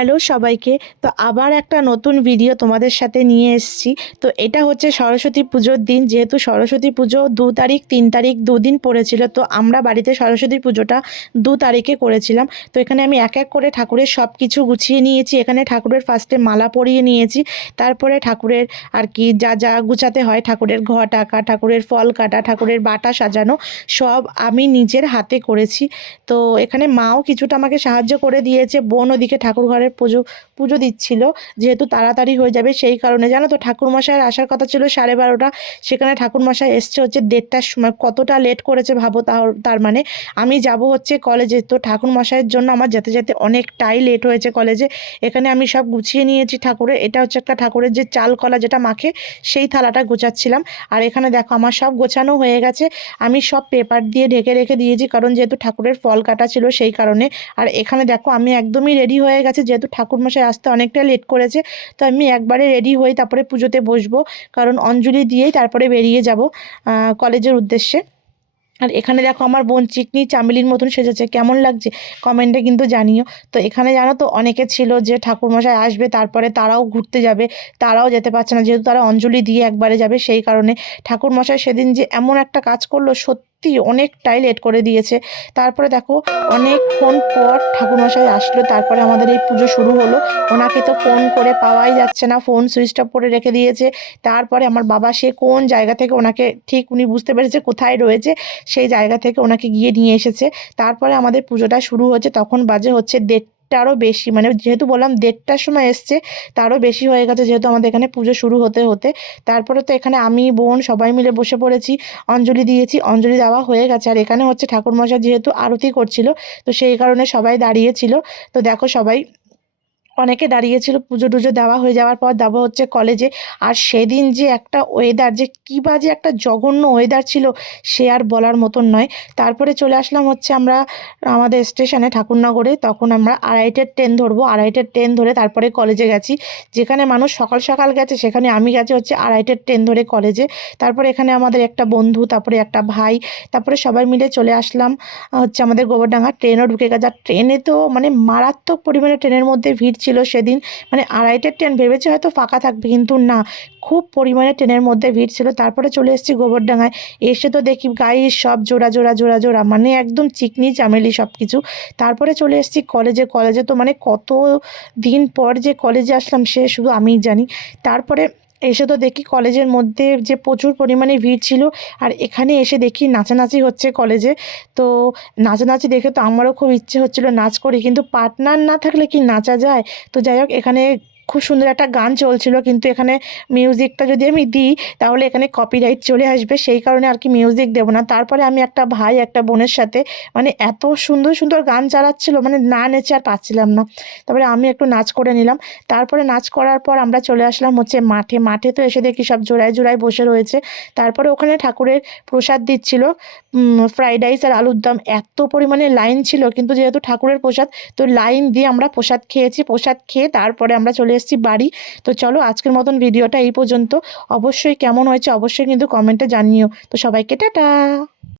Hello সবাইকে। তো আবার একটা নতুন ভিডিও তোমাদের সাথে নিয়ে এসেছি। তো এটা হচ্ছে সরস্বতী পুজোর দিন। যেহেতু সরস্বতী পুজো 2 তারিখ 3 তারিখ দুদিন পড়েছিল, তো আমরা বাড়িতে সরস্বতী পুজোটা 2 তারিখে করেছিলাম। তো এখানে আমি এক এক করে ঠাকুরের সব কিছু গুছিয়ে নিয়েছি। এখানে ঠাকুরের ফার্স্টে মালা পরিয়ে নিয়েছি, তারপরে ঠাকুরের আর কি যা যা গুছাতে হয়, ঠাকুরের ঘট আঁকা, ঠাকুরের ফল কাটা, ঠাকুরের বাটা সাজানো, সব আমি নিজের হাতে করেছি। তো এখানে মাও কিছুটা আমাকে সাহায্য করে দিয়েছে। বোন ওদিকে ঠাকুর ঘরের পুজো পুজো দিচ্ছিল, যেহেতু তাড়াতাড়ি হয়ে যাবে সেই কারণে। জানো তো ঠাকুরমশাইয়ের আসার কথা ছিল 12:30, সেখানে ঠাকুরমশাই এসছে হচ্ছে 1:30টার সময়। কতটা লেট করেছে ভাবো। তার মানে আমি যাব হচ্ছে কলেজে, তো ঠাকুরমশাইয়ের জন্য আমার যেতে যেতে অনেকটাই লেট হয়েছে কলেজে। এখানে আমি সব গুছিয়ে নিয়েছি ঠাকুরের। এটা হচ্ছে একটা ঠাকুরের যে চাল কলা যেটা মাখে, সেই থালাটা গোছাচ্ছিলাম। আর এখানে দেখো আমার সব গোছানো হয়ে গেছে। আমি সব পেপার দিয়ে ঢেকে রেখে দিয়েছি, কারণ যেহেতু ঠাকুরের ফল কাটা ছিল সেই কারণে। আর এখানে দেখো আমি একদমই রেডি হয়ে গেছি, যেহেতু ঠাকুরমশাই আসতে অনেকটা লেট করেছে। তো আমি একবারে রেডি হই, তারপরে পুজোতে বসবো, কারণ অঞ্জলি দিয়েই তারপরে বেরিয়ে যাব কলেজের উদ্দেশ্যে। আর এখানে দেখো আমার বোন চিকনি চামেলির মতন সেজেছে, কেমন লাগছে কমেন্টে কিন্তু জানিও। তো এখানে জানো তো অনেকে ছিল যে ঠাকুরমশাই আসবে তারপরে তারাও ঘুরতে যাবে, তারাও যেতে পারছে না, যেহেতু তারা অঞ্জলি দিয়ে একবারে যাবে সেই কারণে। ঠাকুরমশাই সেদিন যে এমন একটা কাজ করলো, সত্যি অনেকটাই লেট করে দিয়েছে। তারপরে দেখো অনেকক্ষণ পর ঠাকুরমশাই আসলো, তারপরে আমাদের এই পুজো শুরু হলো। ওনাকে তো ফোন করে পাওয়াই যাচ্ছে না, ফোন সুইচ অফ করে রেখে দিয়েছে। তারপরে আমার বাবা সে কোন জায়গা থেকে ওনাকে, ঠিক উনি বুঝতে পেরেছে কোথায় রয়েছে, সেই জায়গা থেকে ওনাকে গিয়ে নিয়ে এসেছে। তারপরে আমাদের পুজোটা শুরু হচ্ছে, তখন বাজে হচ্ছে 1:30টারও বেশি, মানে যেহেতু বললাম 1:30টার সময় এসছে, তারও বেশি হয়ে গেছে যেহেতু আমাদের এখানে পুজো শুরু হতে হতে। তারপরে তো এখানে আমি বোন সবাই মিলে বসে পড়েছি, অঞ্জলি দিয়েছি, অঞ্জলি দেওয়া হয়ে গেছে। আর এখানে হচ্ছে ঠাকুরমশাই যেহেতু আরতি করছিল, তো সেই কারণে সবাই দাঁড়িয়েছিল। তো দেখো সবাই অনেকে দাঁড়িয়েছিল। পুজো টুজো দেওয়া হয়ে যাওয়ার পর যাবো হচ্ছে কলেজে। আর সেদিন যে একটা ওয়েদার, যে কী বাজে একটা জঘন্য ওয়েদার ছিল, সে আর বলার মতন নয়। তারপরে চলে আসলাম হচ্ছে আমরা আমাদের স্টেশনে ঠাকুরনগরে। তখন আমরা 2:30টার ট্রেন ধরবো, 2:30টার ট্রেন ধরে তারপরে কলেজে গেছি। যেখানে মানুষ সকাল সকাল গেছে, সেখানে আমি গেছি হচ্ছে 2:30টার ট্রেন ধরে কলেজে। তারপরে এখানে আমাদের একটা বন্ধু, তারপরে একটা ভাই, তারপরে সবাই মিলে চলে আসলাম হচ্ছে আমাদের গোবরডাঙ্গা। ট্রেনও ঢুকে গেছে। আর ট্রেনে তো মানে মারাত্মক পরিমাণে ট্রেনের মধ্যে ভিড় ছিল সেদিন। মানে 2:30টার ট্রেন, ভেবেছে হয়তো ফাঁকা থাকবে, কিন্তু না, খুব পরিমাণে ট্রেনের মধ্যে ভিড় ছিল। তারপরে চলে এসেছি গোবরডাঙ্গায়। এসে তো দেখি গায়ে সব জোড়া জোড়া জোড়া জোড়া, মানে একদম চিকনি চামেলি সব কিছু। তারপরে চলে এসেছি কলেজে। কলেজে তো মানে কত দিন পর যে কলেজে আসলাম সে শুধু আমিই জানি। তারপরে এসে তো দেখি কলেজের মধ্যে যে প্রচুর পরিমাণে ভিড় ছিল। আর এখানে এসে দেখি নাচানাচি হচ্ছে কলেজে। তো নাচানাচি দেখে তো আমারও খুব ইচ্ছে হচ্ছিল নাচ করি, কিন্তু পার্টনার না থাকলে কি নাচা যায়। তো যাই হোক, এখানে খুব সুন্দর একটা গান চলছিল, কিন্তু এখানে মিউজিকটা যদি আমি দিই তাহলে এখানে কপিরাইট চলে আসবে, সেই কারণে আর কি মিউজিক দেবো না। তারপরে আমি একটা ভাই একটা বোনের সাথে, মানে এত সুন্দর সুন্দর গান চালাচ্ছিল, মানে না নেচে আর পাচ্ছিলাম না। তারপরে আমি একটু নাচ করে নিলাম। তারপরে নাচ করার পর আমরা চলে আসলাম হচ্ছে মাঠে। মাঠে তো এসে দেখি সব জোড়ায় জোড়ায় বসে রয়েছে। তারপরে ওখানে ঠাকুরের প্রসাদ দিচ্ছিল, ফ্রাইড রাইস আর আলুর দম। এত পরিমাণে লাইন ছিল, কিন্তু যেহেতু ঠাকুরের প্রসাদ, তো লাইন দিয়ে আমরা প্রসাদ খেয়েছি। প্রসাদ খেয়ে তারপরে আমরা চলে এসেছি বাড়ি। তো চলো আজকের মতন ভিডিওটা এই পর্যন্ত। অবশ্যই কেমন হয়েছে অবশ্যই কিন্তু কমেন্টে জানিও। তো সবাইকে টাটা।